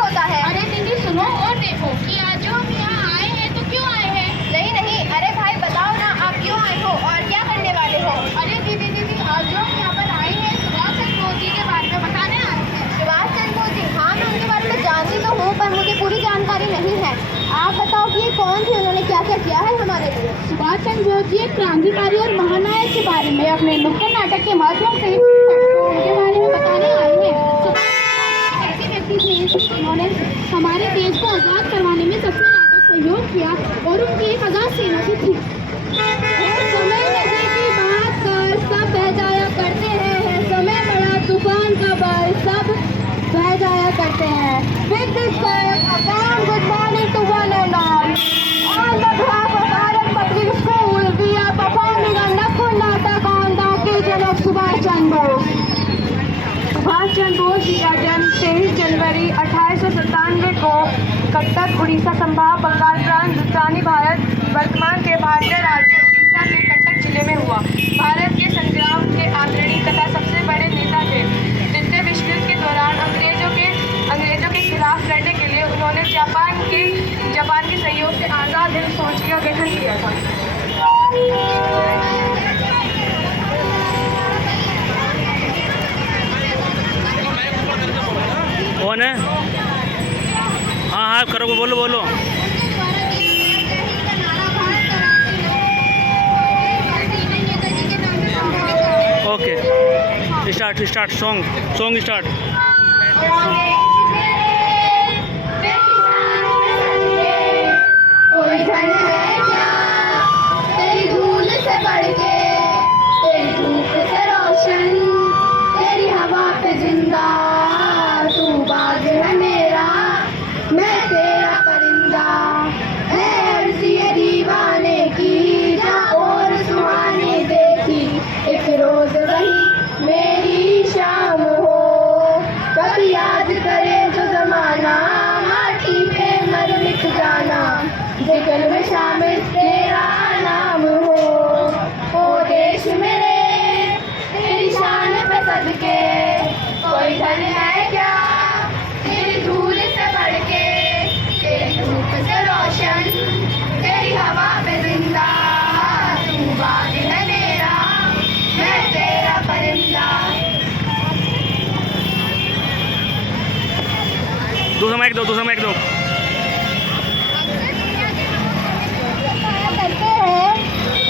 होता है? अरे दीदी सुनो और देखो कि आज जो हम यहाँ आए हैं तो क्यों आए हैं? नहीं नहीं, अरे भाई बताओ ना, आप क्यों आए हो और क्या करने वाले हो? अरे दीदी आज जो हम यहाँ पर आए हैं सुभाष चंद्र बोस जी के बारे में बताने आए हैं। सुभाष चंद्र बोस जी, हाँ मैं उनके बारे में जानती तो हूँ, पर मुझे पूरी जानकारी नहीं है। आप बताओ कि ये कौन थे, उन्होंने क्या क्या किया है हमारे लिए? सुभाष चंद्र बोस जी एक क्रांतिकारी और महानायक के बारे में अपने नुक्कड़ नाटक के माध्यम से उनके बारे में बताने आए हैं। ऐसे व्यक्ति थे जिन्होंने हमारे देश को आज़ाद करवाने में सबसे ज़्यादा सहयोग किया और उनकी एक आज़ाद सेना भी थी। समय नदी की बात कर सब बह जाया करते हैं, समय बड़ा तूफान का बल सब बह जाया करते हैं। With this word, a warm good morning to one and all. On the behalf of Bharat Public School, we are performing a Nakkad Natak on the occasion of Subhash Chandra Bose. Subhash Chandra Bose ji का जन्म 23 जनवरी 1897 को कटक, उड़ीसा संभाग, बंगाल प्रांत, हिंदुस्तानी भारत, वर्तमान के भारतीय राज्य उड़ीसा के कटक जिले में हुआ। भारत के संग्राम के अग्रणी तथा सबसे बड़े नेता थे। द्वितीय विश्व युद्ध के दौरान अंग्रेजों के खिलाफ लड़ने के लिए उन्होंने जापान के सहयोग से आज़ाद हिंद फौज का गठन किया था। कौन है? हाँ हाँ करो, बोलो बोलो। Okay start song start. कोई धन है क्या तेरी धूल से बढ़ के, तेरी धूप से रोशन, तेरी हवा पे जिंदा, तू बाग है मेरा, मैं तेरा परिंदा, है अर्ज़ी ये दीवाने की, जा और सुहाने देखी, एक रोज वही मेरी शाम हो, कभी याद करे जो जमाना, माटी पे मर मिट जाना, जिक्र में शामिल तेरा नाम हो। ओ देश मेरे तेरी शान पे सदके, कोई धन है क्या तेरी धूल से बढ़ के, तेरी धूप से रोशन, तेरी हवा पे जिंदा, तू बाग है मेरा, मैं तेरा परिंदा। दूसरा माइक दो।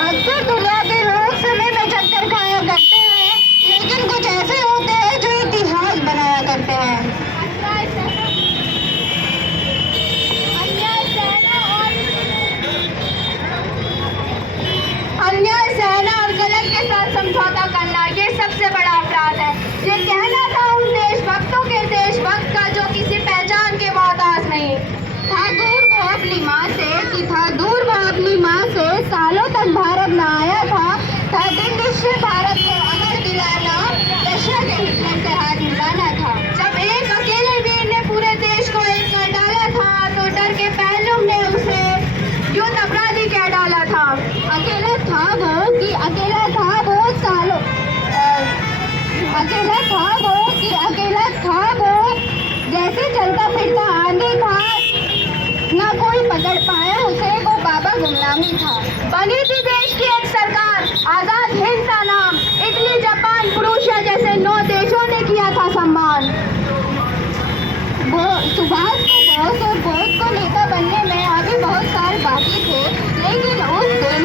अक्सर दुनिया के लोग समय में चक्कर खाया करते हैं, लेकिन कुछ ऐसे होते हैं जो इतिहास बनाया करते हैं। अन्याय सहना और गलत के साथ समझौता करना, ये सबसे बड़ा अपराध है। ये कहना था उन देशभक्तों के देशभक्त का जो किसी पहचान के मोहताज नहीं था, दूर वो अपनी माँ से सालों तक भारत न आया था दिन निश्चय भारत को अमर दिलाना, रशिया के हिटलर से हाथ मिलाना था। जब एक अकेले वीर ने पूरे देश को एक कर डाला था, तो डर के पहलू ने उसे युद्ध अपराधी कह डाला था। अकेला था वो जैसे चलता फिरता आंधी था, ना कोई पकड़ पाया उसे, वो बाबा गुमनामी था। बनी थी देश की एक सरकार, आजाद हिंद का नाम, इटली, जापान, प्रूशिया जैसे 9 देशों ने किया था सम्मान। सुभाष को बोस और बोस को नेता बनने में अभी बहुत साल बाकी थे, लेकिन उस दिन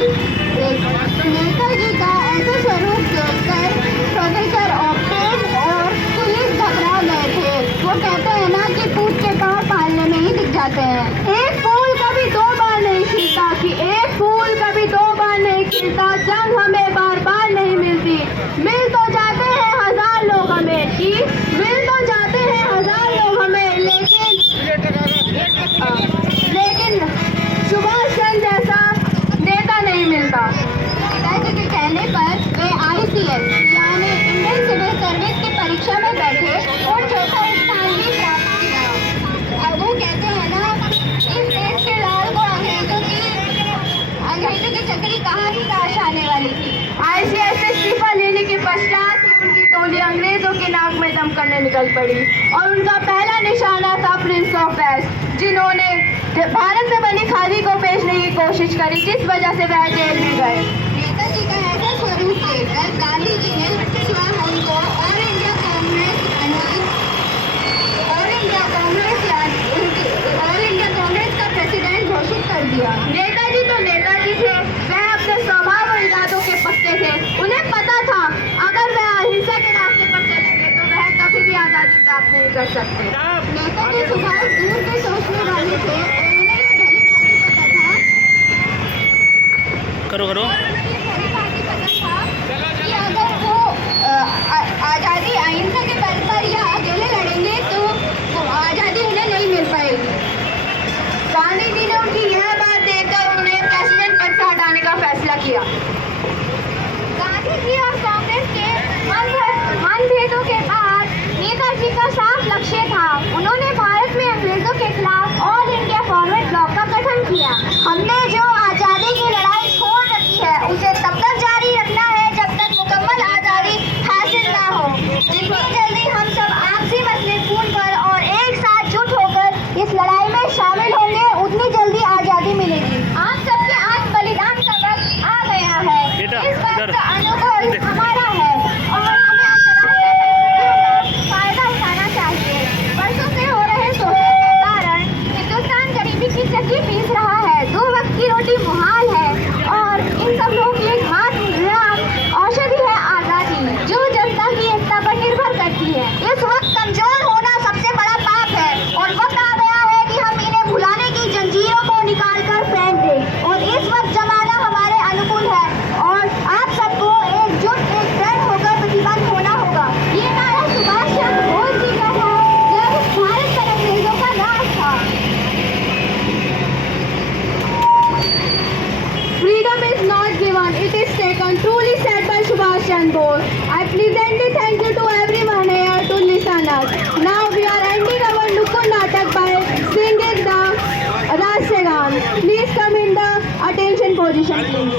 नेताजी का ऐसा स्वरूप देखकर प्रोफेसर ऑप्टेन और पुलिस घबरा गए थे। वो कहते हैं ना कि पूछ के पाँव पालने में ही दिख जाते हैं। एक फूल कभी 2 बार नहीं खिलता, जंग हमें बार बार नहीं मिलती। मिल तो जाते हैं 1000 लोग हमें, लेकिन सुभाष चंद्र जैसा नेता नहीं मिलता। पिताजी के कहने पर वे ICS यानी इंडियन सिविल सर्विस की परीक्षा में बैठे और चौथा स्थान भी प्राप्त किया। अब वो कहते हैं ना, इस देश के लाल को अंग्रेजों की चक्री कहाँ ही काश आने वाली थी। ICS से इस्तीफा लेने के पश्चात ही उनकी टोली अंग्रेजों के नाक में दम करने निकल पड़ी और उनका पहला निशाना था प्रिंस बेस्ट, जिन्होंने भारत में बनी खादी को बेचने की कोशिश करी, जिस वजह से वह जेल में गए। नेताजी का ऐसा स्वरूप देखकर गांधी जी ने स्वयं उनको ऑल इंडिया कांग्रेस का प्रेसिडेंट घोषित कर दिया। नेताजी तो नेताजी थे, वह अपने स्वभाव और इरादों के पक्के थे। उन्हें पता था अगर वह अहिंसा के रास्ते पर चलेंगे तो वह कभी भी आज़ादी प्राप्त नहीं कर सकते। नेताजी सुभाष दूर के सोचने वाले थे और उन्हें यह भली भांति पता था करो करो कि अगर वो आज़ादी अहिंसा के बल पर या अकेले लड़ेंगे तो आज़ादी उन्हें नहीं मिल पाएगी। गांधी जी ने उनकी यह बात देखकर उन्हें प्रेसिडेंट पद से हटाने का फैसला किया। गांधी जी और कांग्रेस के मतभेदों के बाद नेताजी का साफ लक्ष्य था। उन्होंने भारत में अंग्रेजों के खिलाफ ऑल इंडिया फॉरवर्ड ब्लॉक का गठन किया। हमने जो आज़ादी की लड़ाई छोड़ रखी है उसे तब तक जारी रखना है जब तक मुकम्मल आज़ादी हासिल ना हो। जितनी जल्दी हम सब आपसी मसले खून पर और एक साथ जुट होकर इस लड़ाई में शामिल होंगे उतनी जल्दी आज़ादी मिलेगी। आप सबके आत्म बलिदान का वक्त आ गया है। बेटा, इस बात इधर। का अनुभव हमारा है और हमें अंतर्राष्ट्रीय परिस्थितियों का फायदा उठाना चाहिए। वर्षों से हो रहे शोषण के कारण हिंदुस्तान गरीबी की चक्की पीस रहा है। 2 वक्त की रोटी मुहाल है और इन सब लोगों की एकमात्र औषधि है आज़ादी, जो जनता की एकता पर निर्भर करती है। इस वक्त कमजोर होना सबसे बड़ा पाप है और वक्त आ गया है कि हम इन्हें भुलाने की जंजीरों को निकाल कर फेंक दें। और इस वक्त जमाना हमारे अनुकूल है और आप सबको एकजुट एक दृढ़ होकर प्रतिबद्ध होना होगा। ये नारा सुभाष चंद्र बोस जी का था जब भारत पर अंग्रेजों का राज था। Freedom is not given, it is taken. Truly said by Subhash Chandra Bose. I pleasantly thank you to everyone here to listen us. Now we are ending our Nukkad Natak by singing the Rashtragan. Please come in the attention position, please.